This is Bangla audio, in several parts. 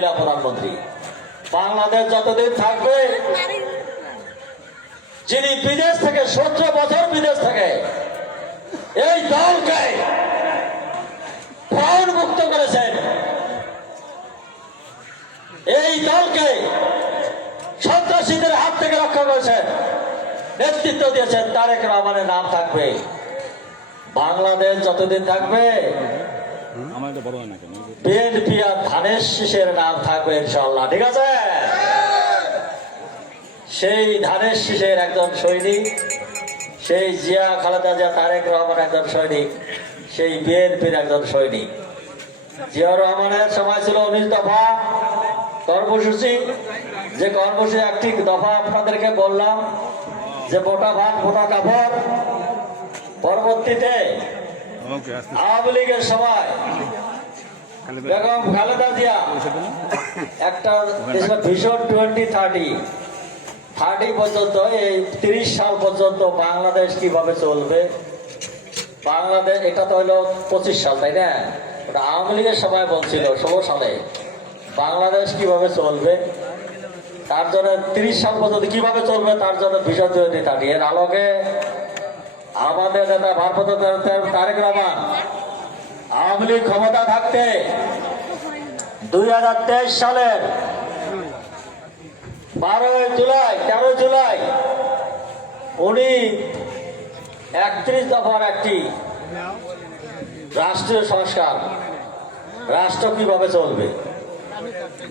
প্রধানমন্ত্রী। বাংলাদেশ যতদিন থাকবে, যিনি বিদেশ থেকে সতেরো বছর বিদেশ থেকে, এই দলকে প্রাণ মুক্ত করেছেন। এই দলকে সন্ত্রাসীদের হাত থেকে রক্ষা করেছেন। নেতৃত্ব দিয়েছেন তারেক রহমানের নাম থাকবে। বাংলাদেশ যতদিন থাকবে বিএনপি আর ধানের শীষের নাম থাকবে ইনশাল্লাহ ঠিক আছে? সেই ধানের শীষের একজন সৈনিক সেই জিয়া খালেদা জিয়া তারেক রহমান একজন সৈনিক সেই বিএনপির একজন সৈনিক। জিয়াউর রহমানের সময় ছিল উনিশ দফা কর্মসূচি। যে কর্মসূচি একটি দফা আপনাদেরকে বললাম যে মোটা ভাত মোটা কাপড় পরবর্তীতে আওয়ামী লীগের সময় বেগম খালেদা জিয়া একটা ভীষণ টোয়েন্টি থার্টি থার্টি পর্যন্ত এই তিরিশ সাল পর্যন্ত বাংলাদেশ কীভাবে চলবে? বাংলাদেশ এটা তো হলো পঁচিশ সাল তাই না? ওটা আওয়ামী লীগের সময় বলছিল ষোলো সালে। বাংলাদেশ কীভাবে চলবে? তার জন্য তিরিশ সাল পর্যন্ত কীভাবে চলবে? তার জন্য ভীষণ টোয়েন্টি থার্টি এর আলোকে আমাদের নেতা ভারপ্রাপ্ত তারেক রহমান। আওয়ামী লীগ ক্ষমতা থাকতে দুই হাজার তেইশ সালের বারোই জুলাই তেরো জুলাই উনি একত্রিশ দফার একটি রাষ্ট্রীয় সংস্কার, রাষ্ট্র কীভাবে চলবে?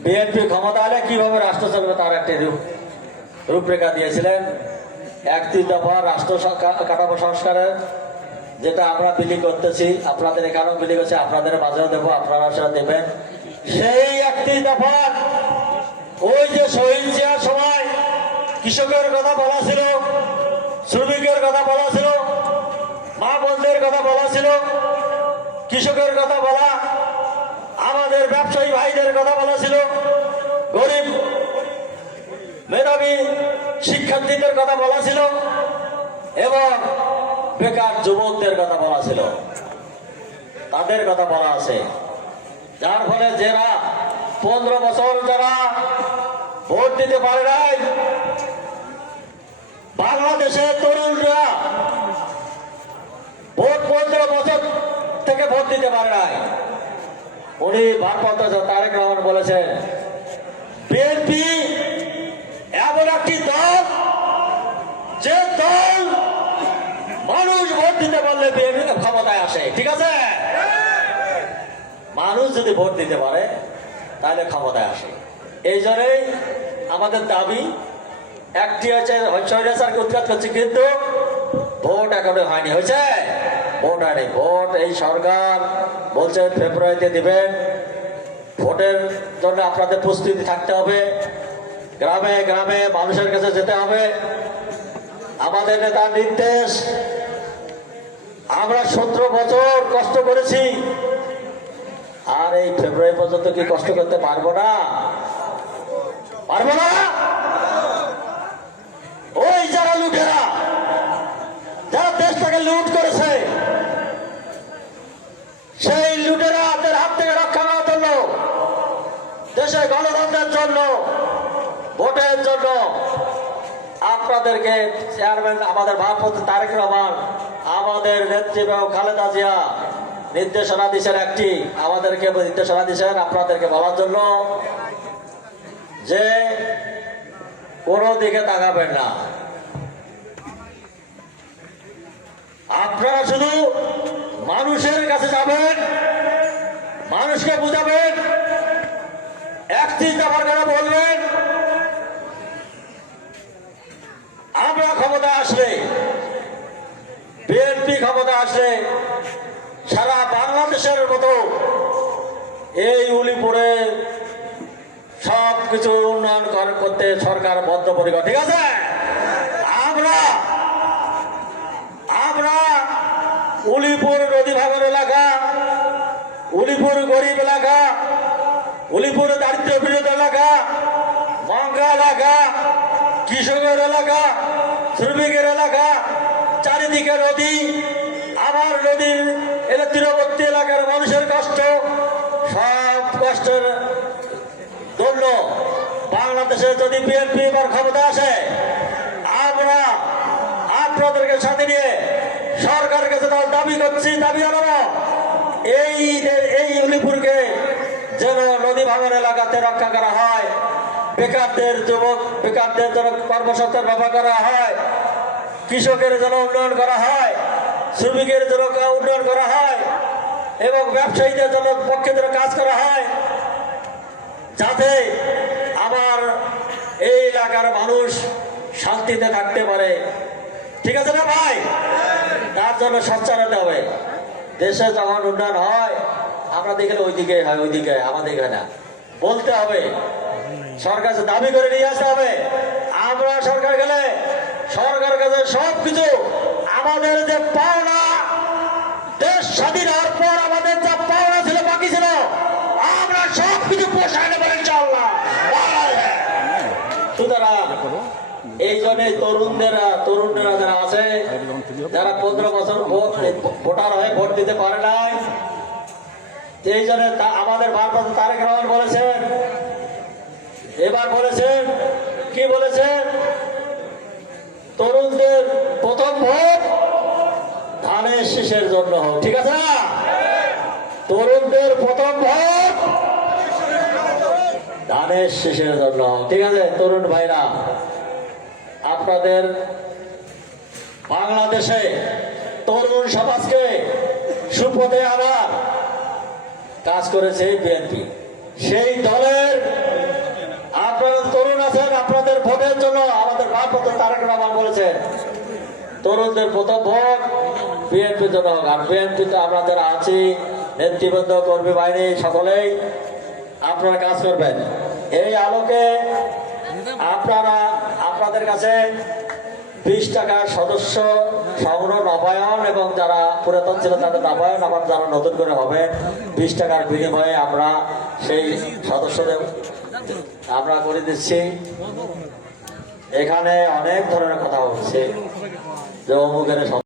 বিএনপি ক্ষমতা হলে কীভাবে রাষ্ট্র চলবে তার একটি রূপ রূপরেখা দিয়েছিলেন। একত্রিশ দফা রাষ্ট্র কাঠামো সংস্কারের যেটা আমরা বিলি করতেছি, আপনাদের এখানেও বিলি করছি, আপনাদের মাঝেও দেবো, আপনারা সেটা দেবেন। সেই একত্রিশ দফার ওই যে শহীদ জিয়ার সময় কৃষকের কথা বলা ছিল, শ্রমিকের কথা বলা ছিল, মা বোনদের কথা বলা ছিল, কৃষকের কথা বলা, আমাদের ব্যবসায়ী ভাইদের কথা বলা ছিল, গরিব মেধাবী শিক্ষার্থীদের কথা বলা ছিল এবং বেকার যুবকদের কথা বলা ছিল। তাদের কথা বলা আছে। যার ফলে যারা পনেরো বছর যারা ভোট দিতে পারে নাই বাংলাদেশের তরুণরা ভোট পনেরো বছর থেকে ভোট দিতে পারে নাই। উনি ভারপ্রাপ্ত তারেক রহমান বলেছেন বিএনপি এমন একটি দল যে দল মানুষ ভোট পারলে বিএনপি ক্ষমতায় আসে, ঠিক আছে? মানুষ যদি ভোট দিতে পারে, তাহলে ক্ষমতায় আসে। এই জন্যই আমাদের দাবি, একটি হচ্ছে উৎখাত করছে, কিন্তু ভোট এখনও হয়নি, হয়েছে? ভোট হয়নি। ভোট এই সরকার বলছে ফেব্রুয়ারিতে দিবেন। ভোটের জন্য আপনাদের প্রস্তুতি থাকতে হবে। গ্রামে গ্রামে মানুষের কাছে যেতে হবে। আমাদের নেতার নির্দেশ আমরা সতেরো বছর কষ্ট করেছি। আর এই ফেব্রুয়ারি পর্যন্ত কি কষ্ট করতে পারব না? পারব না? ওই যারা লুটেরা, যারা দেশটাকে লুট করেছে, সেই লুটেরাদের হাত থেকে রক্ষা করার জন্য, দেশে গণতন্ত্রের জন্য, ভোটের জন্য আপনাদেরকে চেয়ারম্যান আমাদের ভারপ্রাপ্ত তারেক রহমান আমাদের নেত্রী বেগম খালেদা জিয়া নির্দেশনা দিয়েছেন একটি। আমাদেরকে নির্দেশনা দিয়েছেন আপনাদেরকে বলার জন্য। যে কোনো দিকে তাকাবেন না। আপনারা শুধু মানুষের কাছে যাবেন, মানুষকে বুঝাবেন একত্রিশ দফার কথা বলবেন আমরা ক্ষমতা আসলে বিএনপি ক্ষমতা আসলে সারা বাংলাদেশের মতো এই উলিপুরে সব কিছু উন্নয়ন করতে সরকার বদ্ধপরিকর। ঠিক আছে? আমরা আমরা উলিপুর নদী ভাঙন এলাকা, উলিপুর গরিব এলাকা, উলিপুর দারিদ্র বিরোধ এলাকা মঙ্গা এলাকা, কৃষকের এলাকা, শ্রমিকের এলাকা চারিদিকে নদী আমার নদীর তীরবর্তী এলাকার মানুষের কষ্ট, সব কষ্টের করল বাংলাদেশে যদি বিএনপি এবার ক্ষমতা আসে, আমরা, আপনাদেরকে সাথে নিয়ে সরকারের কাছে তার দাবি করছি, দাবি জানাব। এই এই উলিপুরকে যেন নদী ভাঙন এলাকাতে রক্ষা করা হয়, বেকারদের যুবক, বেকারদের যেন কর্মসংস্থান ব্যবহার করা হয় কৃষকের যেন উন্নয়ন করা হয়, শ্রমিকের যেন উন্নয়ন করা হয়, এবং ব্যবসায়ীদের জন্য পক্ষে যেন কাজ করা হয়, যাতে আমার এই এলাকার মানুষ শান্তিতে থাকতে পারে। ঠিক আছে না ভাই? তার জন্য সচ্চার হতে হবে। দেশে যখন উন্নয়ন হয়, আমরা দেখলে ওইদিকে হয়, ওইদিকে আমাদের এখানে বলতে হবে, সরকার দাবি করে নিয়ে আসতে হবে, আমরা সরকার গেলে সরকারের কাছে সব কিছু আমাদের যে পাওনা, দেশ স্বাধীন হওয়ার পর আমাদের যা পাওনা ছিল, বাকি ছিল, আমরা সব কিছু পোষায় নেব এই জন্য তরুণদেরা, তরুণরা যারা আছে, যারা পনেরো বছর ভোট- ভোটার হয়ে ভোট দিতে পারে নাই এই জন্য আমাদের ভারপ্রাপ্ত তারেক রহমান বলেছেন। এবার বলেছেন কি বলেছেন তরুণদের প্রথম ভোট শীষের জন্য হোক। ঠিক আছে? না তরুণদের প্রথম ভোট ধানের শীষের জন্য হোক। ঠিক আছে, তরুণ ভাইরা? আপনাদের বাংলাদেশে তরুণ সমাজকে সুপথে আনার কাজ করেছে বিএনপি সেই দলের আপনারা তরুণ আছেন, আপনাদের ভোটের জন্য আমাদের ভারপ্রাপ্ত তারেক রহমান বলেছেন, তরুণদের প্রথম ভোট বিএনপির জন্য হোক। আর বিএনপিতে আমরা আছি, নেতৃবৃন্দ, কর্মী বাহিনী, সকলেই আপনারা কাজ করবেন এই আলোকে আপনারা, আপনাদের কাছে বিশ টাকার সদস্য সংগ্রহ, নবায়ন এবং যারা পুরাতন ছিল তাদের নবায়ন আবার যারা নতুন করে হবে, বিশ টাকার বিনিময়ে আমরা সেই সদস্যদের আমরা করে দিচ্ছি এখানে অনেক ধরনের কথা হচ্ছে যে অমুকের